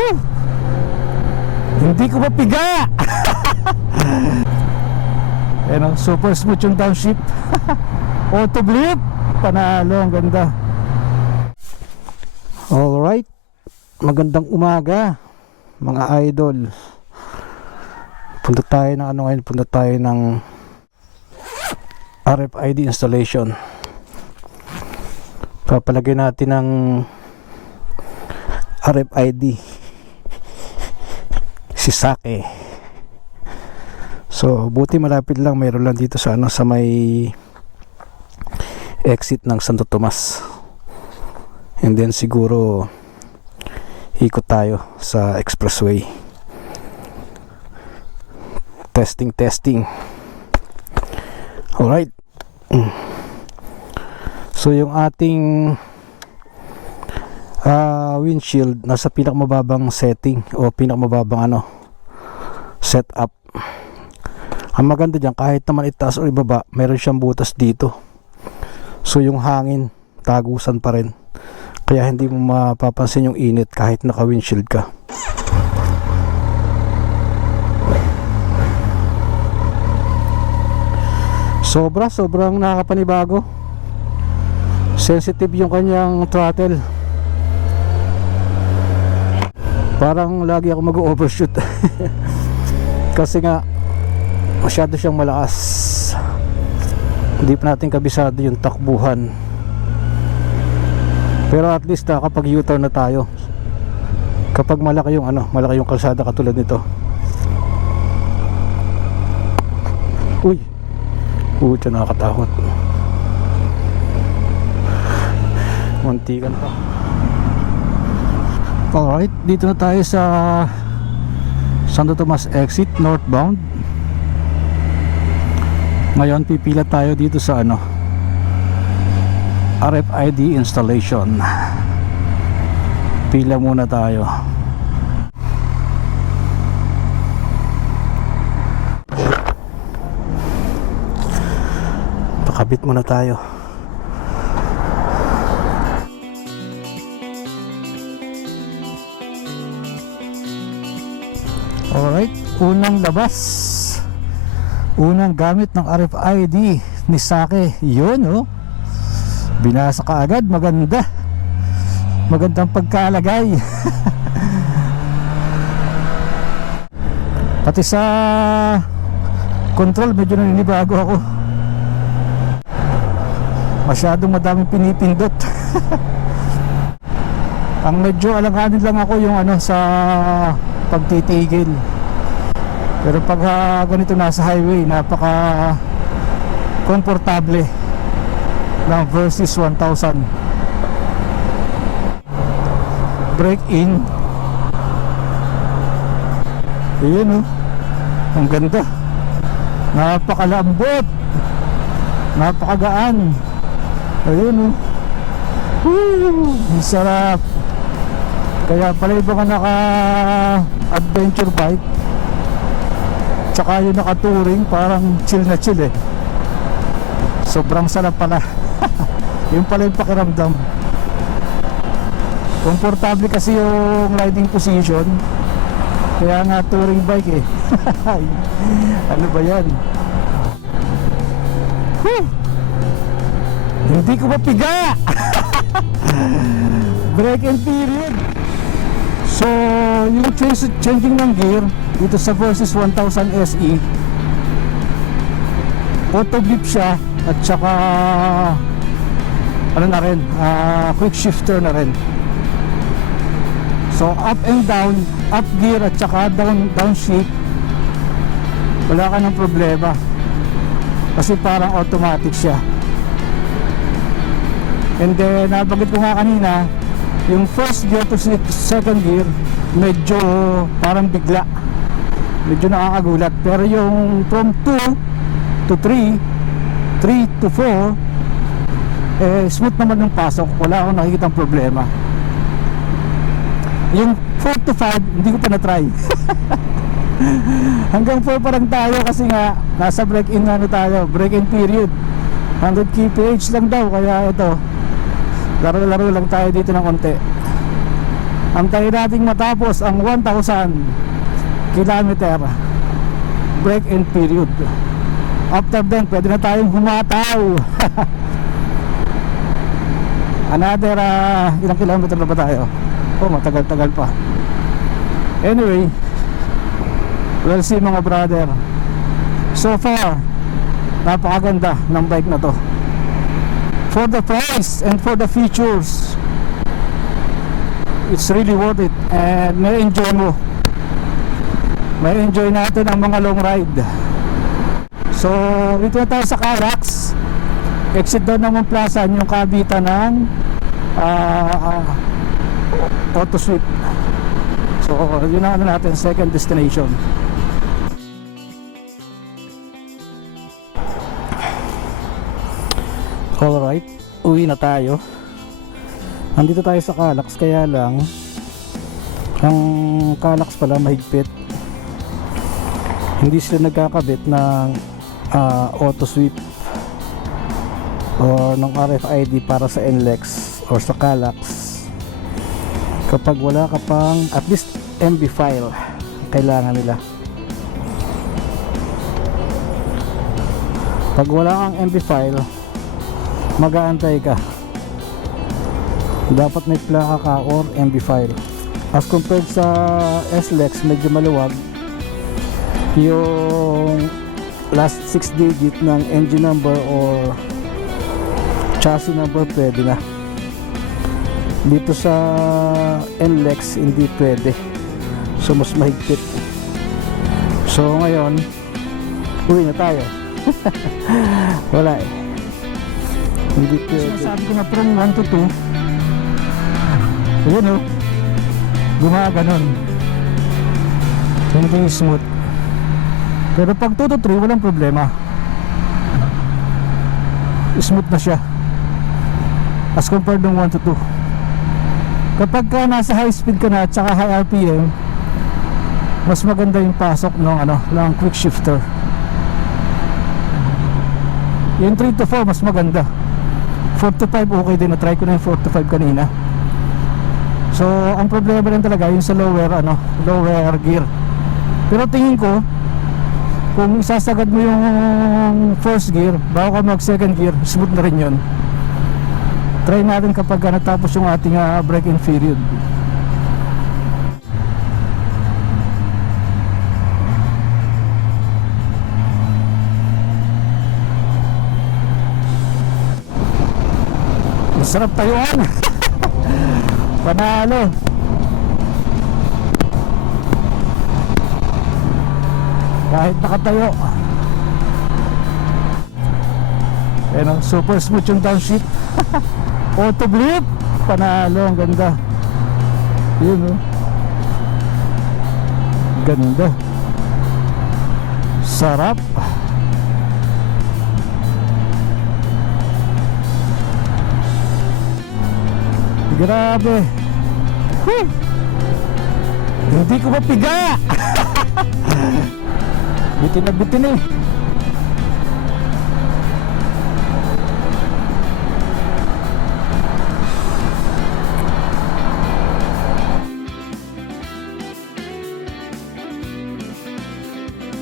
Whew! Hindi ko mapiga. Ayan o, super smooth yung downshift. Auto blip, panalo, ang ganda. Alright, magandang umaga mga idol. Punta tayo ng ano ngayon, punta tayo ng RFID installation. Papalagay natin ng RFID si Sake. So buti malapit lang, mayroon lang dito sa ano, sa may exit ng Santo Tomas. And then siguro ikot tayo sa expressway. Testing. Alright. So yung ating windshield nasa pinakamababang setting o pinakamababang ano, setup. Ang maganda dyan, kahit naman itaas o ibaba, meron siyang butas dito. So yung hangin, tagusan pa rin. Kaya hindi mo mapapansin yung init kahit naka windshield ka. Sobrang nakakapanibago. Sensitive yung kanyang throttle. Parang lagi ako mag-overshoot. Kasi nga masyado siyang malakas. Hindi pa natin kabisado yung takbuhan. Pero at least kapag U-turn na tayo, kapag malaki yung ano, malaki yung kalsada katulad nito. Uy, pucha, nakakatakot. Muntikan pa. Alright, dito na tayo sa Santo Tomas exit, northbound. Ngayon pipila tayo dito sa ano, RFID installation. Pila muna tayo. Pakabit muna tayo. Alright, unang labas, unang gamit ng RFID ni Sake. Yun oh, binasa ka agad, maganda. Magandang pagkalagay. Pati sa control medyo naninibago ako. Masyadong madaming pinipindot. Ang medyo alanganin lang ako yung ano sa pagtitigil. Pero pag ganito nasa highway, napaka komportable ng Versys 1000. Brake in. Ayan oh, ang ganda. Napakalambot, napakagaan. Ayun oh, woo, ang sarap. Kaya pala iba ka naka adventure bike tsaka yung naka touring, parang chill na chill eh. Sobrang sarap pala. Yung pala yung pakiramdam. Komportable kasi yung riding position. Kaya nga touring bike eh. Ano ba yan? Whew! Hindi ko mapiga. Break and period. So yung changing ng gear dito sa Versys 1000 SE, auto blip siya at saka ano na rin, quick shifter na rin. So up and down, up gear at saka downshift, wala ka ng problema kasi parang automatic siya. And then nabanggit ko nga kanina, yung first gear to second gear medyo parang bigla, medyo nakakagulat. Pero yung from 2 to 3 to 4 smooth naman yung pasok, wala akong nakikitang problema. Yung 4 to 5 hindi ko pa na-try. Hanggang 4 pa lang tayo kasi nga nasa break-in na tayo, break-in period. 100 kph lang daw, kaya ito laro-laro lang tayo dito ng konti. Antayin nating matapos ang 1,000 kilometer break-in period. After then, pwede na tayong humataw. Another ilang kilometer na ba tayo? Oh, matagal-tagal pa. Anyway, we'll see mga brother. So far, napakaganda ng bike na to. For the price and for the features, it's really worth it. And may enjoy mo. May enjoy natin ang mga long ride. So, dito na tayo sa Calax. Exit doon naman plaza yung kabitan ng Auto Sweep. So, yun na natin, second destination. Alright, uwi na tayo. Nandito tayo sa Calax, kaya lang ang Calax pala mahigpit. Hindi sila nagkakabit ng auto sweep or ng RFID para sa NLEX or sa Calax kapag wala ka pang at least MB file. Kailangan nila. Pag wala kang MB file, mag-aantay ka. Dapat may plaka ka or MB file. As compared sa SLEX, medyo maluwag. Yung last 6 digit ng engine number or chassis number pwede na. Dito sa NLEX hindi pwede. So mas mahigpit. So ngayon, uwi na tayo. Wala eh. Hindi pwede. Sabi ko na from 1 to 2. Ayan o. Gumaganon. Hindi smooth. Pero pag 2 to 3 walang problema. Smooth na siya as compared ng 1 to 2. Kapag ka nasa high speed ka na at saka high RPM, mas maganda yung pasok ng quick shifter. Yung 3 to 4 mas maganda. 4 to 5 okay din, na-try ko na yung 4 to 5 kanina. So ang problema rin talaga yung sa lower gear. Pero tingin ko kung isasagad mo yung first gear bago ka mag second gear, smooth na rin yun. Try natin kapag natapos yung ating break-in period. Masarap tayuan. Panalo. Kahit nakatayo. Ayan, super smooth yung downshift. Auto blip. Panalo, ang ganda. Yun o. Ganda. Sarap. Grabe. Whew. Hindi ko mapiga. Bitin na bitin eh.